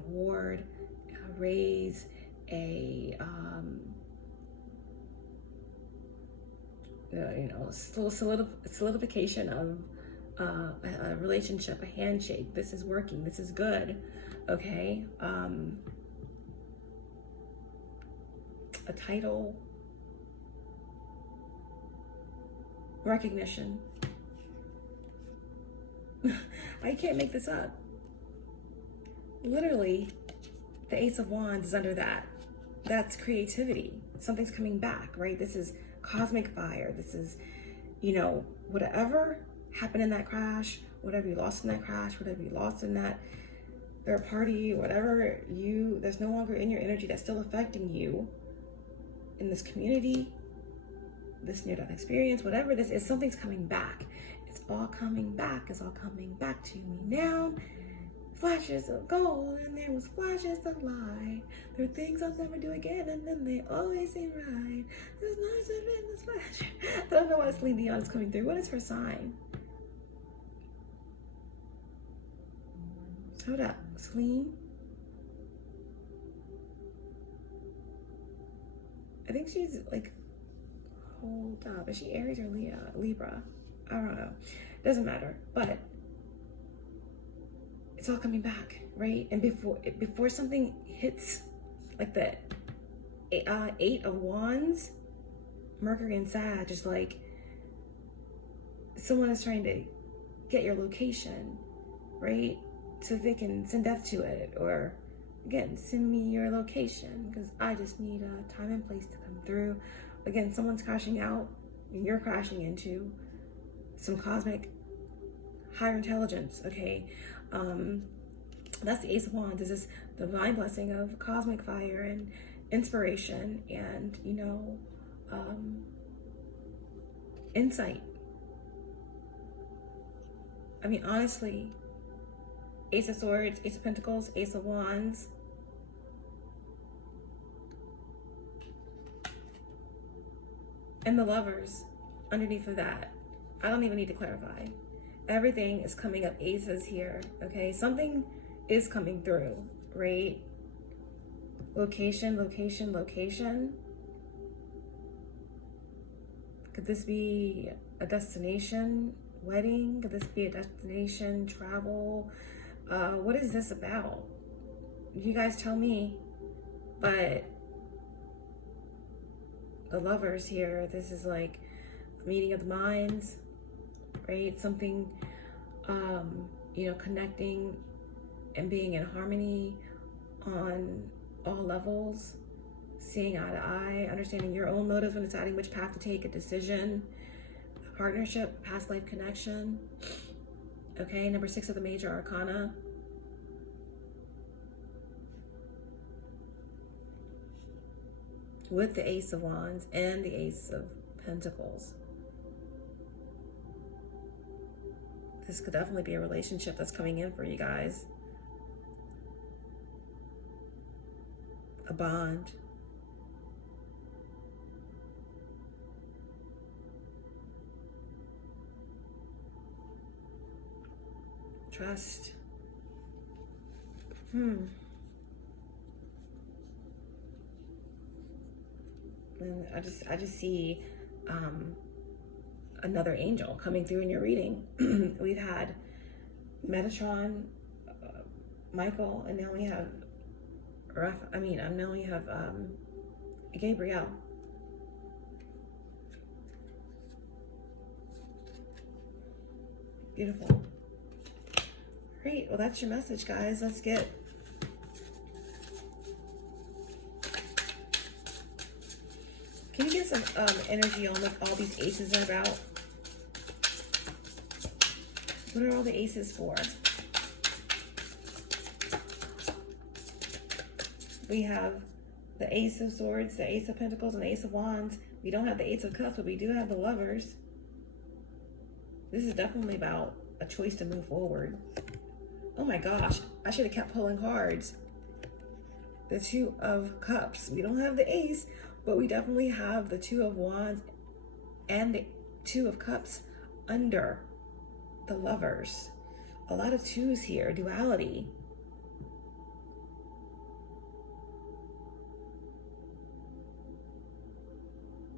award, a raise, a solidification of a relationship, a handshake. This is working. This is good. Okay. A title, recognition. I can't make this up. Literally, the Ace of Wands is under that. That's creativity. Something's coming back, right? This is cosmic fire. This is, you know, whatever happened in that crash, whatever you lost in that crash, whatever you lost in that third party, whatever that's no longer in your energy, that's still affecting you in this community, this near-death experience, whatever this is, something's coming back. It's all coming back. It's all coming back to me now. Flashes of gold, and there was flashes of light. There are things I'll never do again, and then they always seem right. There's not in this flash. I don't know why Celine Dion is coming through. What is her sign? Hold up, Celine. I think she's like, hold up. Is she Aries or Libra? I don't know. Doesn't matter. But it's all coming back, right? And before something hits, like the 8 of Wands, Mercury and Sag, is like someone is trying to get your location, right? So they can send death to it, or again, send me your location, because I just need a time and place to come through. Again, someone's crashing out and you're crashing into some cosmic higher intelligence, okay? That's the Ace of Wands. Is this divine blessing of cosmic fire and inspiration and, insight. I mean, honestly, Ace of Swords, Ace of Pentacles, Ace of Wands. And the Lovers underneath of that. I don't even need to clarify. Everything is coming up aces here, okay? Something is coming through, right? Location, location, location. Could this be a destination wedding? Could this be a destination travel? What is this about? You guys tell me. But the Lovers here, this is like a meeting of the minds, right? Something, connecting and being in harmony on all levels, seeing eye to eye, understanding your own motives when deciding which path to take, a decision, a partnership, past life connection. Okay, number 6 of the major arcana. With the Ace of Wands and the Ace of Pentacles. This could definitely be a relationship that's coming in for you guys. A bond. Trust. And I just see another angel coming through in your reading. We've had Metatron, Michael, and now we have Gabriel. Beautiful. Great. Well, that's your message, guys. Let's get Can you get some energy on what all these aces are about? What are all the aces for? We have the Ace of Swords, the Ace of Pentacles, and the Ace of Wands. We don't have the Ace of Cups, but we do have the Lovers. This is definitely about a choice to move forward. Oh my gosh, I should have kept pulling cards. The Two of Cups. We don't have the Ace, but we definitely have the Two of Wands and the Two of Cups under the Lovers. A lot of twos here, duality.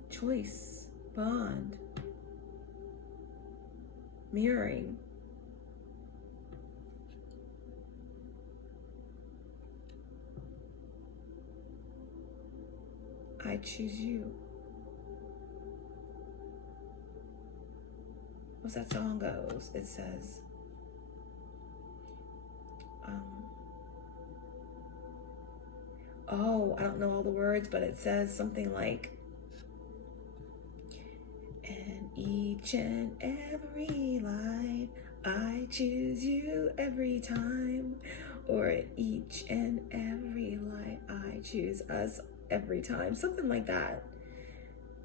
Choice, bond, mirroring. I choose you. What's that song goes? It says, I don't know all the words, but it says something like, and each and every life, I choose you every time. or each and every life I choose, us every time, something like that.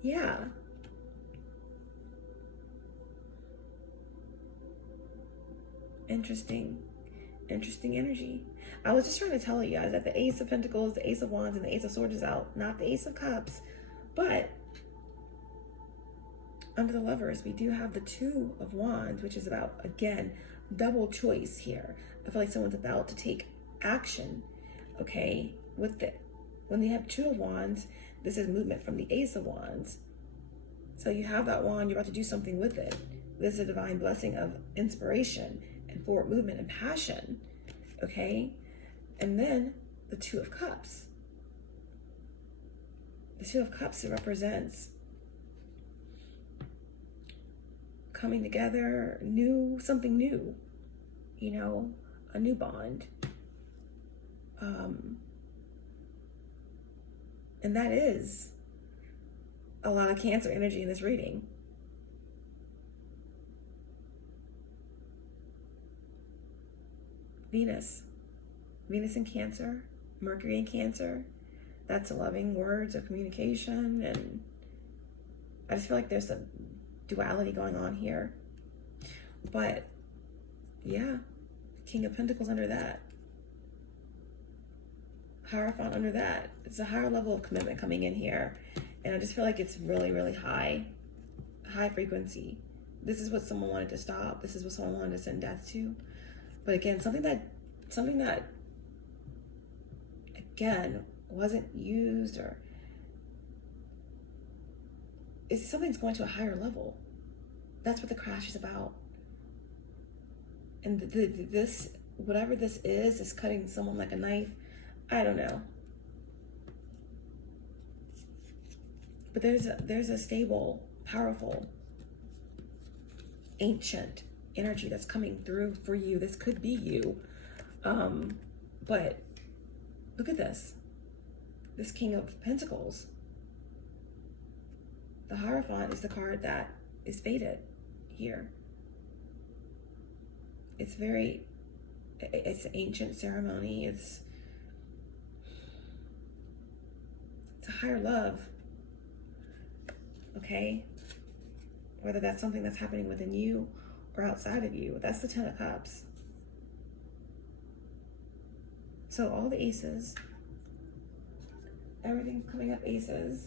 Yeah. Interesting energy. I was just trying to tell you guys that the Ace of Pentacles, the Ace of Wands, and the Ace of Swords is out, not the Ace of Cups. But under the Lovers, we do have the Two of Wands, which is about, again, double choice here. I feel like someone's about to take action, okay? When they have Two of Wands, this is movement from the Ace of Wands. So you have that wand, you're about to do something with it. This is a divine blessing of inspiration and forward movement and passion, okay? And then the Two of Cups. The Two of Cups, it represents coming together, something new, you know, a new bond. And that is a lot of Cancer energy in this reading. Venus in Cancer, Mercury in Cancer. That's loving words of communication, and I just feel like there's a duality going on here. But yeah, King of Pentacles under that. Hierophant under that. It's a higher level of commitment coming in here. And I just feel like it's really, really high frequency. This is what someone wanted to stop. This is what someone wanted to send death to. But again, something that again wasn't used, or it's something's going to a higher level. That's what the crash is about. And this, whatever this is cutting someone like a knife. I don't know. But there's a stable, powerful, ancient energy that's coming through for you. This could be you. But look at this. This King of Pentacles. The Hierophant is the card that is fated here. It's an ancient ceremony. It's a higher love. Okay? Whether that's something that's happening within you or outside of you. That's the Ten of Cups. So all the aces, everything's coming up aces.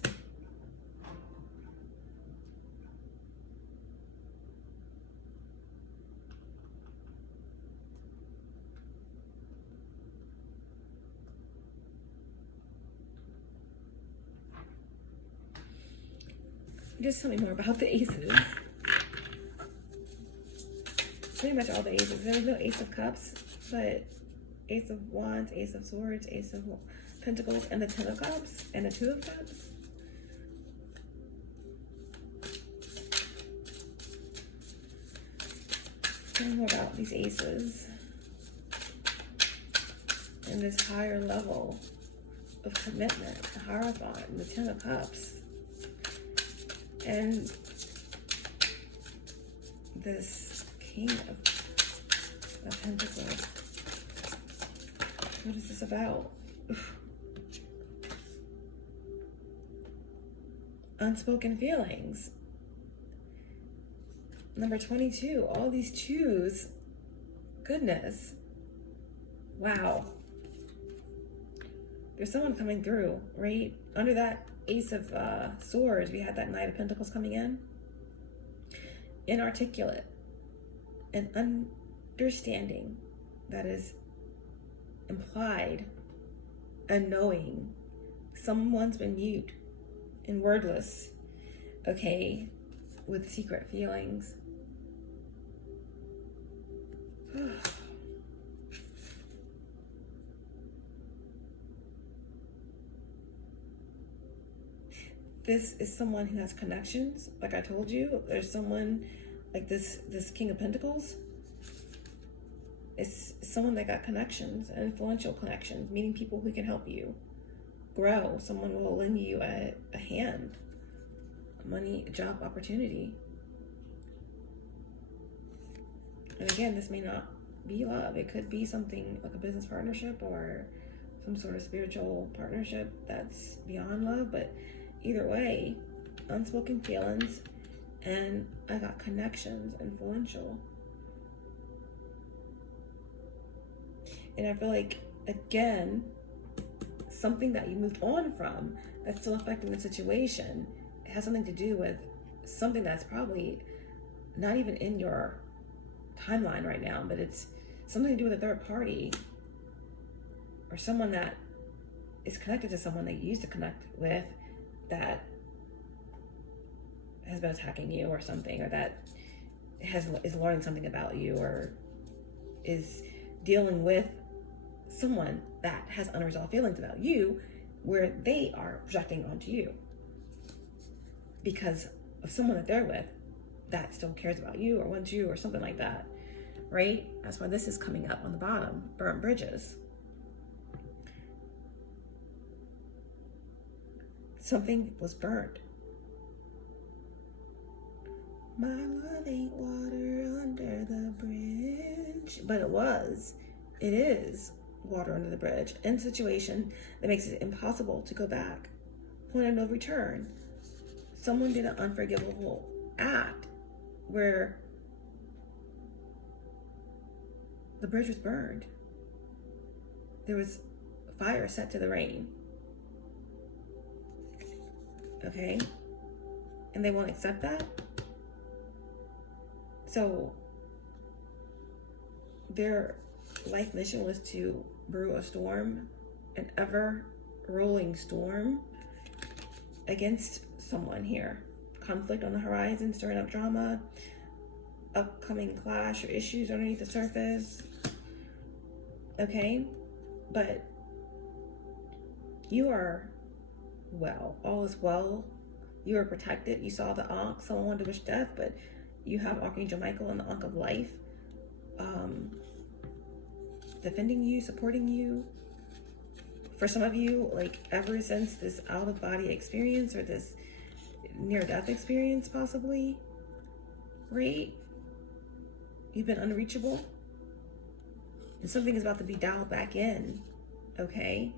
Just tell me more about the aces. Pretty much all the aces. There was no Ace of Cups, but Ace of Wands, Ace of Swords, Ace of Pentacles, and the Ten of Cups, and the Two of Cups. Tell me more about these aces and this higher level of commitment, the Hierophant, and the Ten of Cups. And this King of Pentacles. What is this about? Unspoken feelings. Number 22, all these twos. Goodness. Wow. There's someone coming through, right? Under that Ace of Swords, we had that Knight of Pentacles coming in. Inarticulate. An understanding that is implied. Unknowing. Someone's been mute and wordless. Okay? With secret feelings. This is someone who has connections. Like I told you, there's someone like this King of Pentacles. It's someone that got connections, influential connections, meeting people who can help you grow. Someone will lend you a hand, money, a job opportunity. And again, this may not be love. It could be something like a business partnership or some sort of spiritual partnership that's beyond love. But either way, unspoken feelings, and I got connections, influential. And I feel like, again, something that you moved on from that's still affecting the situation. It has something to do with something that's probably not even in your timeline right now, but it's something to do with a third party or someone that is connected to someone that you used to connect with that has been attacking you or something, or that is learning something about you, or is dealing with someone that has unresolved feelings about you where they are projecting onto you because of someone that they're with that still cares about you or wants you or something like that, right? That's why this is coming up on the bottom, burnt bridges. Something was burnt. My love ain't water under the bridge. But it is water under the bridge. In a situation that makes it impossible to go back. Point of no return. Someone did an unforgivable act where the bridge was burned. There was fire set to the rain. Okay? And they won't accept that? So their life mission was to brew a storm, an ever-rolling storm against someone here. Conflict on the horizon, stirring up drama, upcoming clash or issues underneath the surface. Okay? But you are well. All is well. You are protected. You saw the Ankh. Someone wanted to wish death, but you have Archangel Michael and the Ankh of Life defending you, supporting you. For some of you, like ever since this out-of-body experience or this near-death experience possibly, right? You've been unreachable. And something is about to be dialed back in, okay?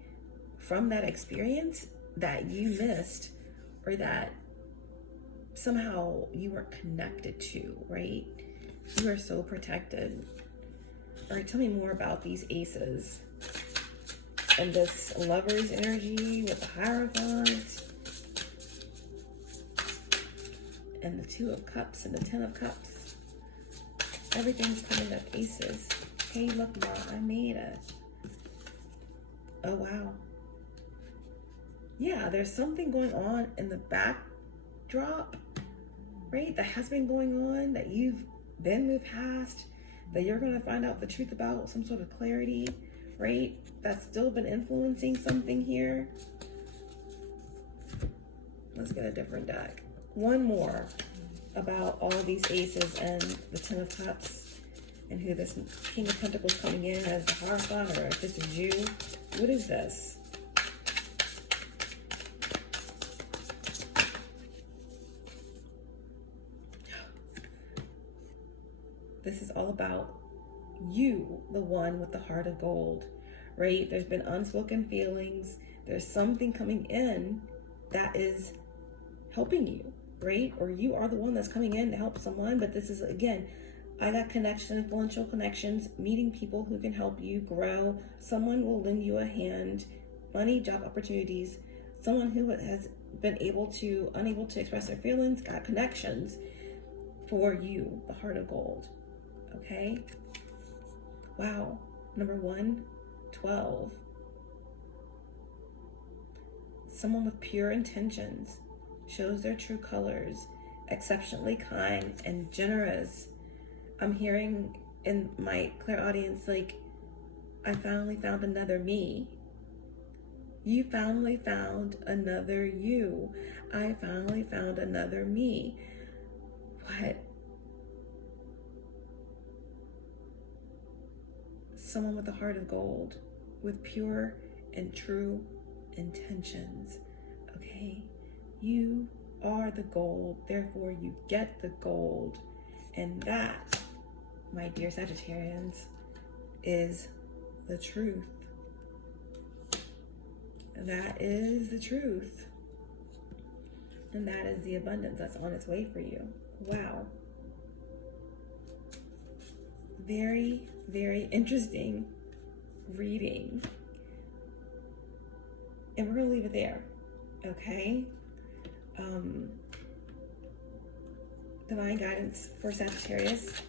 From that experience that you missed or that somehow you weren't connected to, right? You are so protected. All right, tell me more about these aces and this lover's energy with the Hierophant and the Two of Cups and the Ten of Cups. Everything's coming up aces. Hey, look, Ma, I made it. Oh, wow. Yeah, there's something going on in the backdrop, right? That has been going on, that you've been moved past, that you're going to find out the truth about, some sort of clarity, right? That's still been influencing something here. Let's get a different deck. One more about all these aces and the Ten of Cups and who this King of Pentacles coming in as the Hierophant, or if this is you. What is this? This is all about you, the one with the heart of gold, right? There's been unspoken feelings. There's something coming in that is helping you, right? Or you are the one that's coming in to help someone. But this is, again, I got connection, influential connections, meeting people who can help you grow. Someone will lend you a hand, money, job opportunities. Someone who has been unable to express their feelings, got connections for you, the heart of gold. Okay? Wow. Number 112. Someone with pure intentions, shows their true colors, exceptionally kind and generous. I'm hearing in my clairaudience, like, I finally found another me. You finally found another you. I finally found another me. What? Someone with a heart of gold, with pure and true intentions. Okay? You are the gold, therefore you get the gold. And that, my dear Sagittarians, is the truth. That is the truth. And that is the abundance that's on its way for you. Wow. Very, very interesting reading. And we're going to leave it there. Okay? Divine guidance for Sagittarius.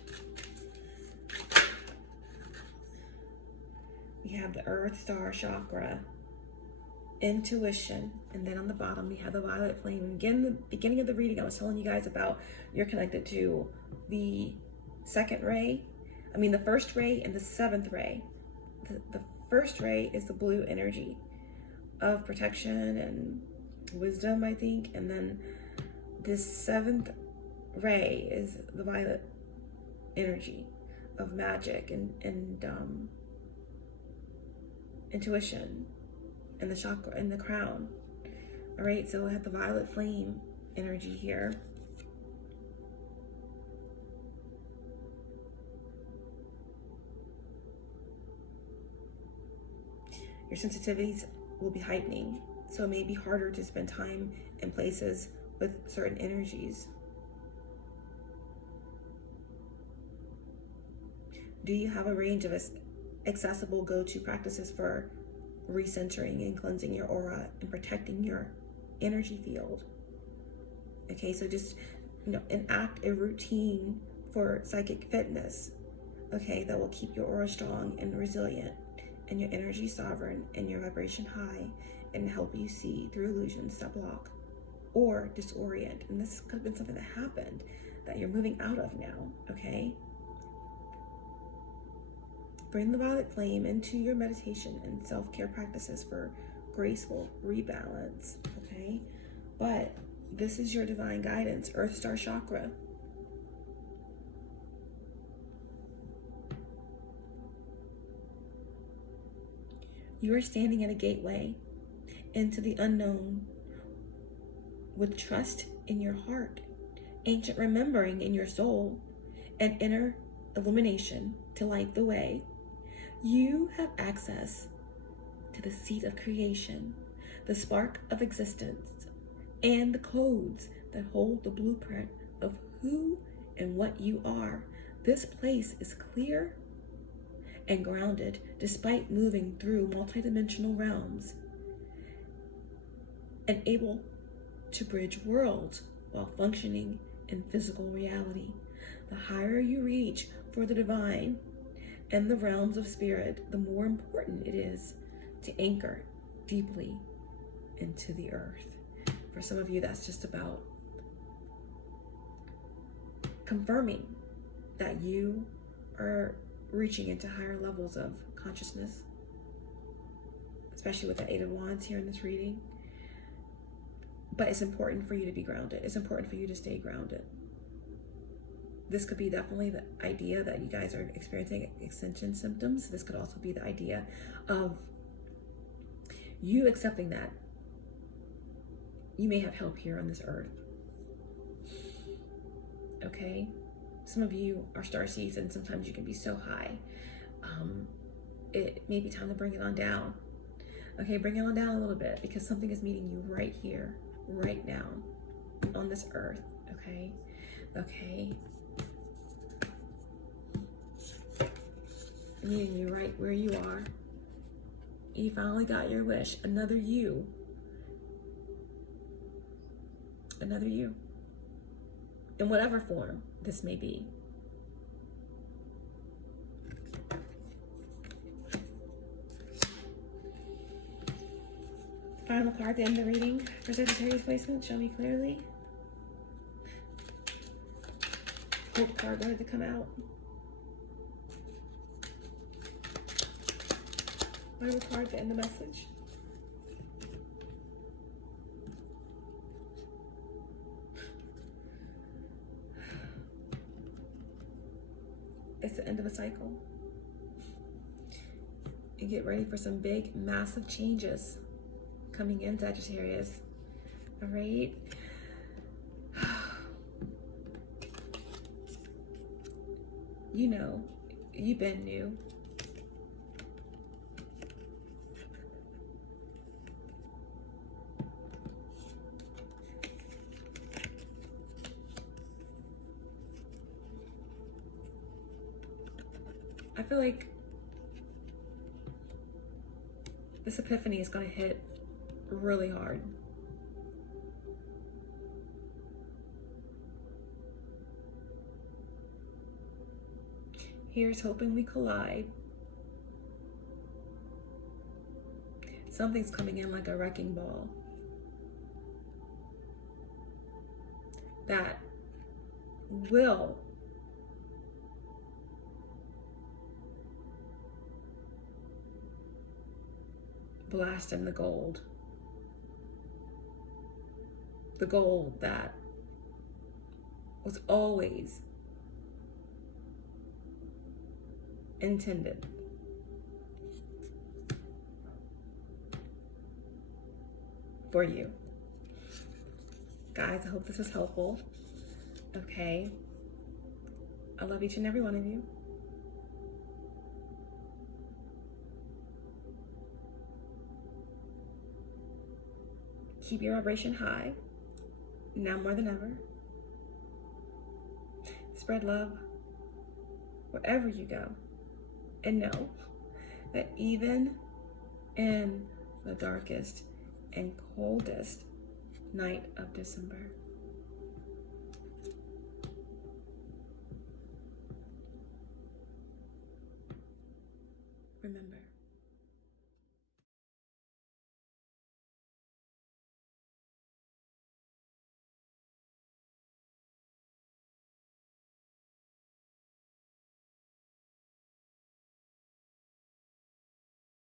We have the Earth Star Chakra, intuition, and then on the bottom we have the violet flame. And again, the beginning of the reading, I was telling you guys about you're connected to the second ray. The first ray and the seventh ray. The first ray is the blue energy of protection and wisdom, I think. And then this seventh ray is the violet energy of magic and intuition and the chakra and the crown. All right, so I have the violet flame energy here. Your sensitivities will be heightening, so it may be harder to spend time in places with certain energies. Do you have a range of accessible go-to practices for recentering and cleansing your aura and protecting your energy field? Okay, so just enact a routine for psychic fitness, okay, that will keep your aura strong and resilient and your energy sovereign and your vibration high, and help you see through illusions that block or disorient. And this could have been something that happened that you're moving out of now, okay? Bring the violet flame into your meditation and self-care practices for graceful rebalance, okay? But this is your divine guidance, Earth Star Chakra. You are standing at a gateway into the unknown with trust in your heart, ancient remembering in your soul, and inner illumination to light the way. You have access to the seat of creation, the spark of existence, and the codes that hold the blueprint of who and what you are. This place is clear and grounded despite moving through multidimensional realms, and able to bridge worlds while functioning in physical reality. The higher you reach for the divine and the realms of spirit, the more important it is to anchor deeply into the earth. For some of you, that's just about confirming that you are reaching into higher levels of consciousness, especially with the Eight of Wands here in this reading. But it's important for you to be grounded. It's important for you to stay grounded. This could be definitely the idea that you guys are experiencing extension symptoms. This could also be the idea of you accepting that you may have help here on this earth. Okay? Some of you are starseeds, and sometimes you can be so high. It may be time to bring it on down. Okay, bring it on down a little bit, because something is meeting you right here, right now, on this earth. Okay? Okay? Meeting you right where you are. You finally got your wish. Another you. Another you. In whatever form this may be. Final card to end the reading for Sagittarius placement. Show me clearly. Hope card wanted to come out. Final card to end the message. It's the end of a cycle. And get ready for some big, massive changes coming in, Sagittarius. All right? You know, you've been new. I feel like this epiphany is going to hit really hard. Here's hoping we collide. Something's coming in like a wrecking ball that will blast in the gold. The gold that was always intended for you. Guys, I hope this was helpful. Okay. I love each and every one of you. Keep your vibration high, now more than ever. Spread love wherever you go. And know that even in the darkest and coldest night of December,